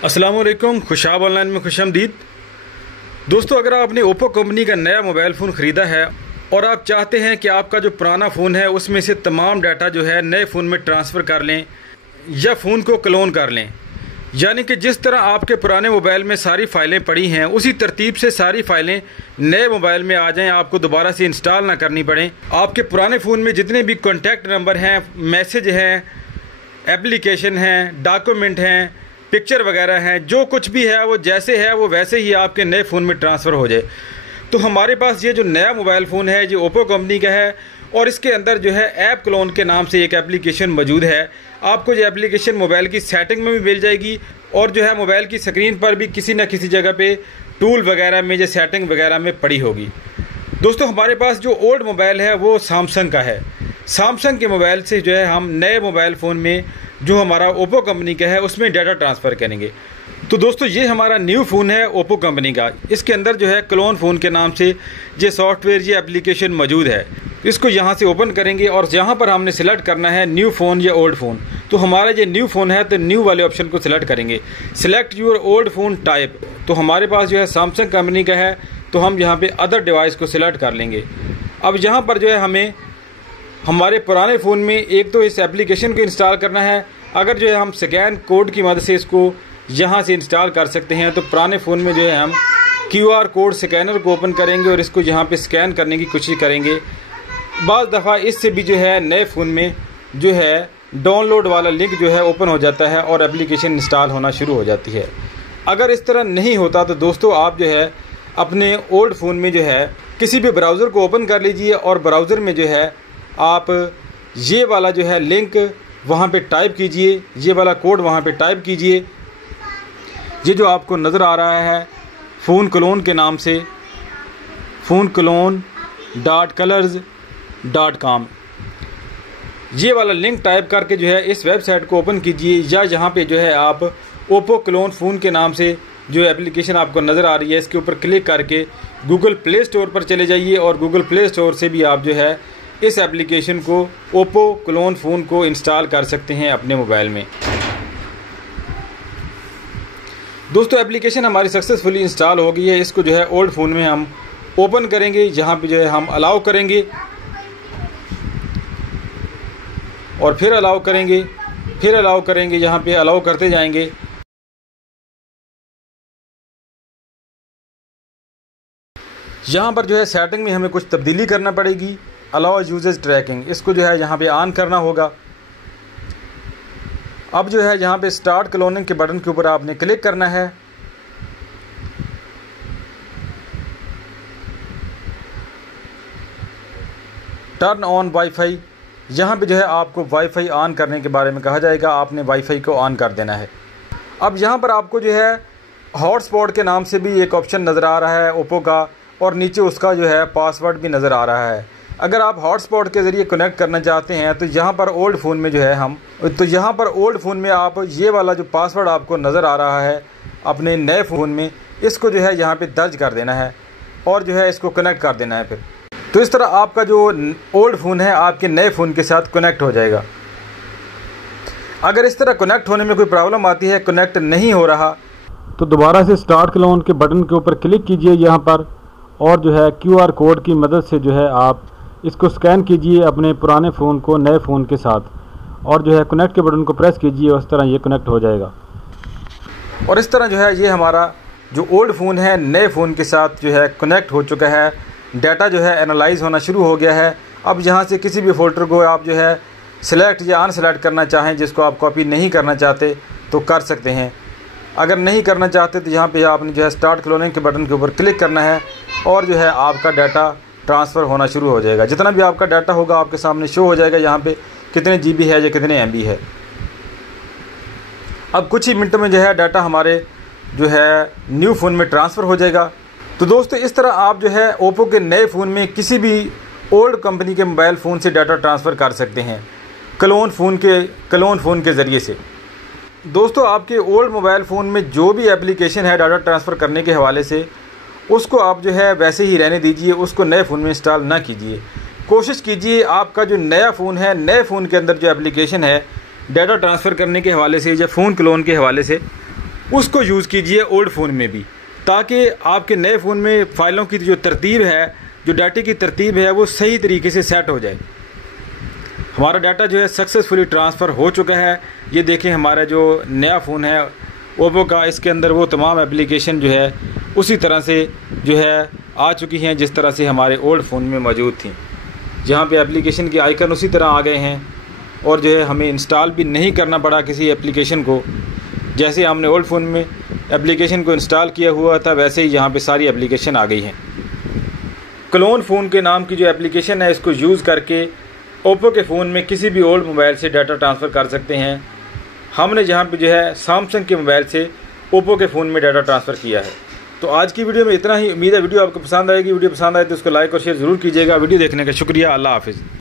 अस्सलाम वालेकुम। खुशाब ऑनलाइन में खुशामदीद। दोस्तों, अगर आपने ओप्पो कंपनी का नया मोबाइल फ़ोन ख़रीदा है और आप चाहते हैं कि आपका जो पुराना फ़ोन है उसमें से तमाम डाटा जो है नए फ़ोन में ट्रांसफ़र कर लें या फ़ोन को क्लोन कर लें, यानी कि जिस तरह आपके पुराने मोबाइल में सारी फ़ाइलें पड़ी हैं उसी तरतीब से सारी फ़ाइलें नए मोबाइल में आ जाएं, आपको दोबारा से इंस्टॉल ना करनी पड़े। आपके पुराने फ़ोन में जितने भी कॉन्टैक्ट नंबर हैं, मैसेज हैं, एप्लीकेशन हैं, डॉक्यूमेंट हैं, पिक्चर वगैरह हैं, जो कुछ भी है वो जैसे है वो वैसे ही आपके नए फ़ोन में ट्रांसफ़र हो जाए। तो हमारे पास ये जो नया मोबाइल फ़ोन है ये ओप्पो कंपनी का है और इसके अंदर जो है ऐप क्लोन के नाम से एक एप्लीकेशन मौजूद है। आपको ये एप्लीकेशन मोबाइल की सेटिंग में भी मिल जाएगी और जो है मोबाइल की स्क्रीन पर भी किसी न किसी जगह पे टूल वगैरह में या सेटिंग वगैरह में पड़ी होगी। दोस्तों, हमारे पास जो ओल्ड मोबाइल है वो सैमसंग का है। सैमसंग के मोबाइल से जो है हम नए मोबाइल फ़ोन में जो हमारा ओप्पो कंपनी का है उसमें डाटा ट्रांसफ़र करेंगे। तो दोस्तों, ये हमारा न्यू फ़ोन है ओप्पो कंपनी का। इसके अंदर जो है क्लोन फ़ोन के नाम से ये सॉफ्टवेयर, ये एप्लीकेशन मौजूद है। इसको यहाँ से ओपन करेंगे और यहाँ पर हमने सेलेक्ट करना है न्यू फ़ोन या ओल्ड फ़ोन। तो हमारा ये न्यू फ़ोन है तो न्यू वाले ऑप्शन को सिलेक्ट करेंगे। Select your old phone type. तो हमारे पास जो है सैमसंग कंपनी का है तो हम यहाँ पे अदर डिवाइस को सिलेक्ट कर लेंगे। अब यहाँ पर जो है हमें हमारे पुराने फ़ोन में एक तो इस एप्लीकेशन को इंस्टॉल करना है। अगर जो है हम स्कैन कोड की मदद से इसको यहाँ से इंस्टॉल कर सकते हैं तो पुराने फ़ोन में जो है हम QR कोड स्कैनर को ओपन करेंगे और इसको यहाँ पे स्कैन करने की कोशिश करेंगे। बाज़ दफ़ा इससे भी जो है नए फ़ोन में जो है डाउनलोड वाला लिंक जो है ओपन हो जाता है और एप्लीकेशन इंस्टॉल होना शुरू हो जाती है। अगर इस तरह नहीं होता तो दोस्तों आप जो है अपने ओल्ड फ़ोन में जो है किसी भी ब्राउज़र को ओपन कर लीजिए और ब्राउज़र में जो है आप ये वाला जो है लिंक वहाँ पे टाइप कीजिए, ये वाला कोड वहाँ पे टाइप कीजिए। ये जो आपको नज़र आ रहा है फ़ोन क्लोन के नाम से, phonclone.colors.com, ये वाला लिंक टाइप करके जो है इस वेबसाइट को ओपन कीजिए। या यहाँ पे जो है आप ओप्पो क्लोन फ़ोन के नाम से जो एप्लीकेशन आपको नज़र आ रही है इसके ऊपर क्लिक करके गूगल प्ले स्टोर पर चले जाइए और गूगल प्ले स्टोर से भी आप जो है इस एप्लीकेशन को ओप्पो क्लोन फ़ोन को इंस्टॉल कर सकते हैं अपने मोबाइल में। दोस्तों, एप्लीकेशन हमारी सक्सेसफुली इंस्टॉल हो गई है। इसको जो है ओल्ड फ़ोन में हम ओपन करेंगे। यहाँ पे जो है हम अलाउ करेंगे और फिर अलाउ करेंगे, फिर अलाउ करेंगे, यहाँ पे अलाउ करते जाएंगे। यहाँ पर जो है सेटिंग में हमें कुछ तब्दीली करना पड़ेगी। अलाउ यूजेज ट्रैकिंग, इसको जो है यहाँ पे ऑन करना होगा। अब जो है यहाँ पे स्टार्ट क्लोनिंग के बटन के ऊपर आपने क्लिक करना है। टर्न ऑन वाईफाई, यहाँ पे जो है आपको वाईफाई ऑन करने के बारे में कहा जाएगा। आपने वाईफाई को ऑन कर देना है। अब यहाँ पर आपको जो है हॉटस्पॉट के नाम से भी एक ऑप्शन नज़र आ रहा है ओप्पो का और नीचे उसका जो है पासवर्ड भी नज़र आ रहा है। अगर आप हॉटस्पॉट के ज़रिए कनेक्ट करना चाहते हैं तो यहाँ पर ओल्ड फ़ोन में जो है यहाँ पर ओल्ड फ़ोन में आप ये वाला जो पासवर्ड आपको नज़र आ रहा है अपने नए फ़ोन में, इसको जो है यहाँ पे दर्ज कर देना है और जो है इसको कनेक्ट कर देना है। फिर तो इस तरह आपका जो ओल्ड फ़ोन है आपके नए फ़ोन के साथ कनेक्ट हो जाएगा। अगर इस तरह कनेक्ट होने में कोई प्रॉब्लम आती है, कनेक्ट नहीं हो रहा, तो दोबारा से स्टार्ट क्लोन के बटन के ऊपर क्लिक कीजिए यहाँ पर और जो है QR कोड की मदद से जो है आप इसको स्कैन कीजिए अपने पुराने फ़ोन को नए फ़ोन के साथ और जो है कनेक्ट के बटन को प्रेस कीजिए। उस तरह ये कनेक्ट हो जाएगा और इस तरह जो है ये हमारा जो ओल्ड फ़ोन है नए फ़ोन के साथ जो है कनेक्ट हो चुका है। डाटा जो है एनालाइज होना शुरू हो गया है। अब यहाँ से किसी भी फ़ोल्डर को आप जो है सिलेक्ट या अनसेलेक्ट करना चाहें, जिसको आप कॉपी नहीं करना चाहते तो कर सकते हैं। अगर नहीं करना चाहते तो यहाँ पे आपने जो है स्टार्ट क्लोनिंग के बटन के ऊपर क्लिक करना है और जो है आपका डाटा ट्रांसफ़र होना शुरू हो जाएगा। जितना भी आपका डाटा होगा आपके सामने शो हो जाएगा यहाँ पे कितने GB है या कितने MB है। अब कुछ ही मिनटों में जो है डाटा हमारे जो है न्यू फ़ोन में ट्रांसफ़र हो जाएगा। तो दोस्तों, इस तरह आप जो है ओप्पो के नए फ़ोन में किसी भी ओल्ड कंपनी के मोबाइल फ़ोन से डाटा ट्रांसफ़र कर सकते हैं क्लोन फ़ोन के ज़रिए से। दोस्तों, आपके ओल्ड मोबाइल फ़ोन में जो भी एप्लीकेशन है डाटा ट्रांसफ़र करने के हवाले से उसको आप जो है वैसे ही रहने दीजिए, उसको नए फ़ोन में इंस्टॉल ना कीजिए। कोशिश कीजिए आपका जो नया फ़ोन है, नए फ़ोन के अंदर जो एप्लीकेशन है डाटा ट्रांसफ़र करने के हवाले से या फ़ोन क्लोन के हवाले से उसको यूज़ कीजिए ओल्ड फ़ोन में भी, ताकि आपके नए फ़ोन में फ़ाइलों की जो तरतीब है, जो डाटा की तरतीब है, वो सही तरीके से सेट हो जाए। हमारा डाटा जो है सक्सेसफुली ट्रांसफ़र हो चुका है। ये देखें हमारा जो नया फ़ोन है ओप्पो का, इसके अंदर वो तमाम एप्लीकेशन जो है उसी तरह से जो है आ चुकी हैं जिस तरह से हमारे ओल्ड फ़ोन में मौजूद थी। जहाँ पे एप्लीकेशन के आइकन उसी तरह आ गए हैं और जो है हमें इंस्टॉल भी नहीं करना पड़ा किसी एप्लीकेशन को। जैसे हमने ओल्ड फ़ोन में एप्लीकेशन को इंस्टॉल किया हुआ था, वैसे ही यहाँ पे सारी एप्लीकेशन आ गई हैं। क्लोन फ़ोन के नाम की जो एप्लीकेशन है, इसको यूज़ करके ओप्पो के फ़ोन में किसी भी ओल्ड मोबाइल से डाटा ट्रांसफ़र कर सकते हैं। हमने जहाँ पे जो है सैमसंग के मोबाइल से ओप्पो के फ़ोन में डाटा ट्रांसफ़र किया है। तो आज की वीडियो में इतना ही। उम्मीद है वीडियो आपको पसंद आएगी। वीडियो पसंद आए तो उसको लाइक और शेयर ज़रूर कीजिएगा। वीडियो देखने का शुक्रिया। अल्लाह हाफ़िज़।